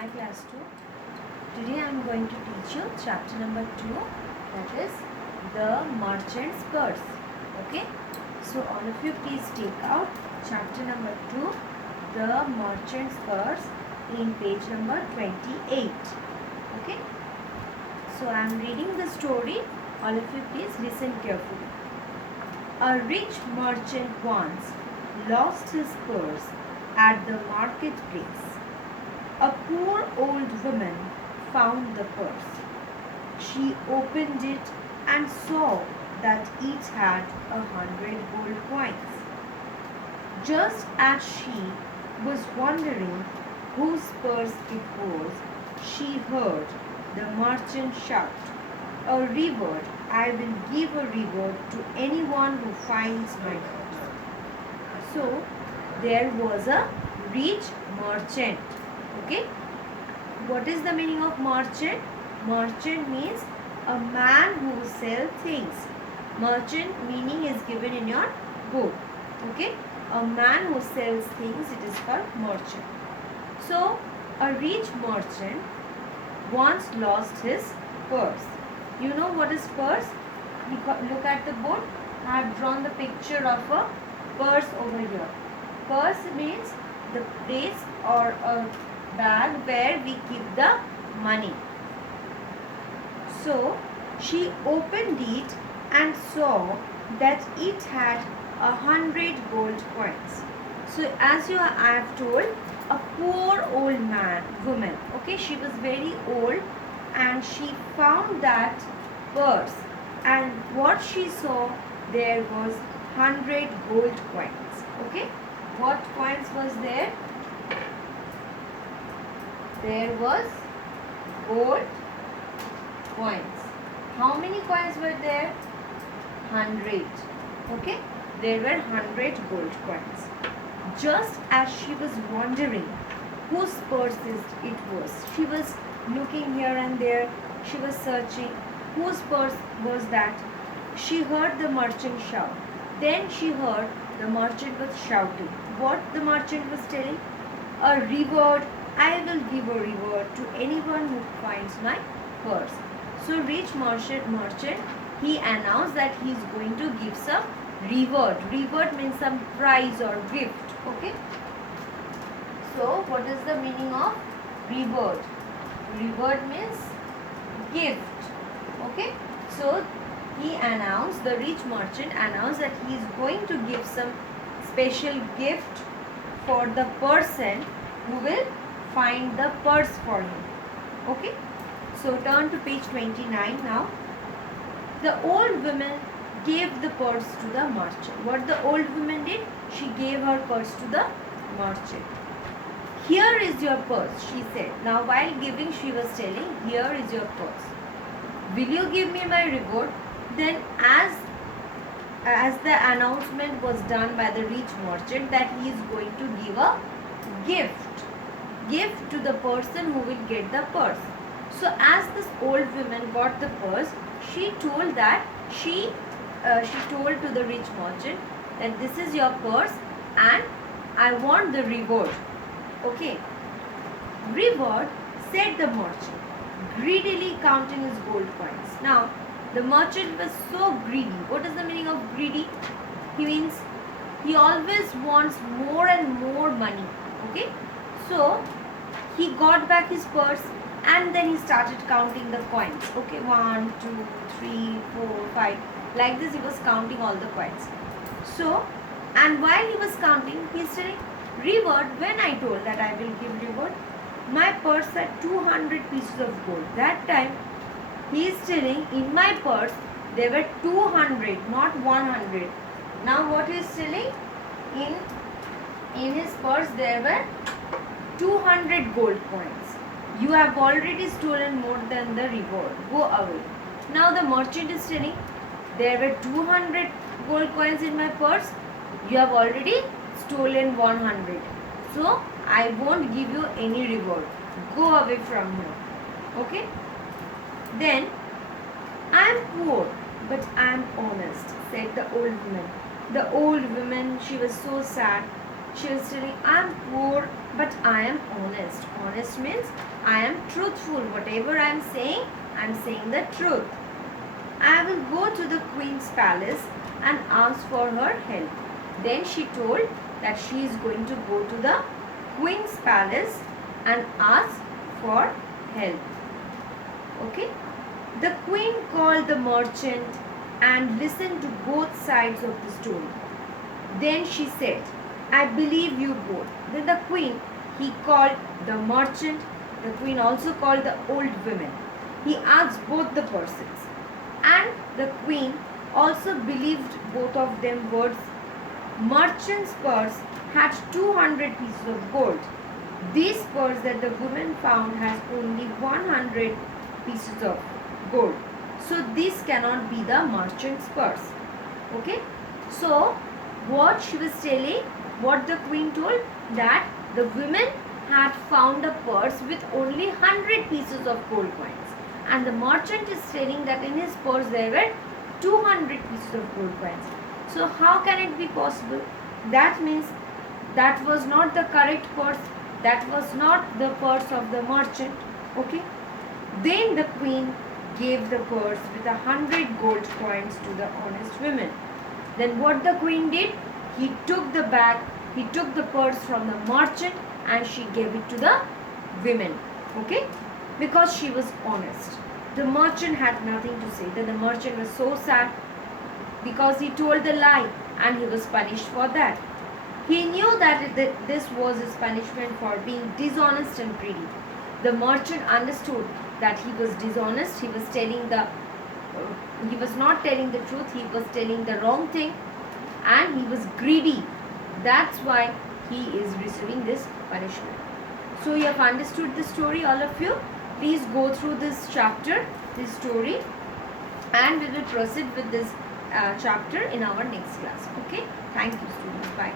Hi class 2. Today I am going to teach you chapter number 2, that is the merchant's purse. Okay. So all of you please take out chapter number 2, the merchant's purse, in page number 28. Okay. So I am reading the story. All of you please listen carefully. A rich merchant once lost his purse at the marketplace. A poor old woman found the purse. She opened it and saw that it had 100 gold coins. Just as she was wondering whose purse it was, she heard the merchant shout, "A reward! I will give a reward to anyone who finds my purse." So there was a rich merchant. Okay, what is the meaning of merchant? Merchant means a man who sells things. Merchant meaning is given in your book. Okay, a man who sells things, it is called merchant. So a rich merchant once lost his purse. You know what is purse? Look at the board. I have drawn the picture of a purse over here. Purse means the place or a bag where we keep the money. So she opened it and saw that it had 100 gold coins. So as I have told, a poor old woman, okay, she was very old and she found that purse, and what she saw, there was 100 gold coins. Okay, what coins was there? There was gold coins. How many coins were there? 100. Okay, there were 100 gold coins. Just as she was wondering whose purse it was, she was looking here and there, she was searching whose purse was that. She heard the merchant shout. Then she heard the merchant was shouting. What the merchant was telling? A reward! I will give a reward to anyone who finds my purse. So rich merchant, he announced that he is going to give some reward. Reward means some prize or gift. Okay. So what is the meaning of reward? Reward means gift. Okay. So he announced, the rich merchant announced that he is going to give some special gift for the person who will find the purse for him. Okay. So turn to page 29 now. The old woman gave the purse to the merchant. What the old woman did? She gave her purse to the merchant. Here is your purse, she said. Now while giving, she was telling, here is your purse. Will you give me my reward? Then as the announcement was done by the rich merchant that he is going to give a gift to the person who will get the purse. So as this old woman got the purse, she told to the rich merchant that this is your purse and I want the reward. Okay. Reward, said the merchant, greedily counting his gold coins. Now the merchant was so greedy. What is the meaning of greedy? He means he always wants more and more money. Okay. So he got back his purse and then he started counting the coins. Okay, 1, 2, 3, 4, 5. Like this he was counting all the coins. So, and while he was counting, he is telling, reward, when I told that I will give reward, my purse had 200 pieces of gold. That time he is telling, in my purse there were 200, not 100. Now what he is telling, in his purse there were 200 gold coins. You have already stolen more than the reward. Go away. Now the merchant is telling, there were 200 gold coins in my purse. You have already stolen 100. So I won't give you any reward. Go away from here. Okay. Then, I am poor, but I am honest, said the old woman. The old woman, she was so sad. She was telling, I am poor but I am honest. Honest means I am truthful. Whatever I am saying the truth. I will go to the queen's palace and ask for her help. Then she told that she is going to go to the queen's palace and ask for help. Okay. The queen called the merchant and listened to both sides of the story. Then she said, I believe you both. Then the queen, he called the merchant. The queen also called the old women. He asked both the persons. And the queen also believed both of them words. Merchant's purse had 200 pieces of gold. This purse that the woman found has only 100 pieces of gold. So this cannot be the merchant's purse. Okay. So what she was telling, what the queen told, that the women had found a purse with only 100 pieces of gold coins. And the merchant is telling that in his purse there were 200 pieces of gold coins. So how can it be possible? That means that was not the correct purse. That was not the purse of the merchant. Okay. Then the queen gave the purse with 100 gold coins to the honest women. Then what the queen did? He took the bag, he took the purse from the merchant and she gave it to the women. Okay? Because she was honest. The merchant had nothing to say. Then the merchant was so sad because he told the lie and he was punished for that. He knew that this was his punishment for being dishonest and greedy. The merchant understood that he was dishonest. He was he was not telling the truth. He was telling the wrong thing, and he was greedy. That's why he is receiving this punishment. So you have understood the story, all of you. Please go through this chapter, this story, and we will proceed with this chapter in our next class. Okay. Thank you, students. Bye.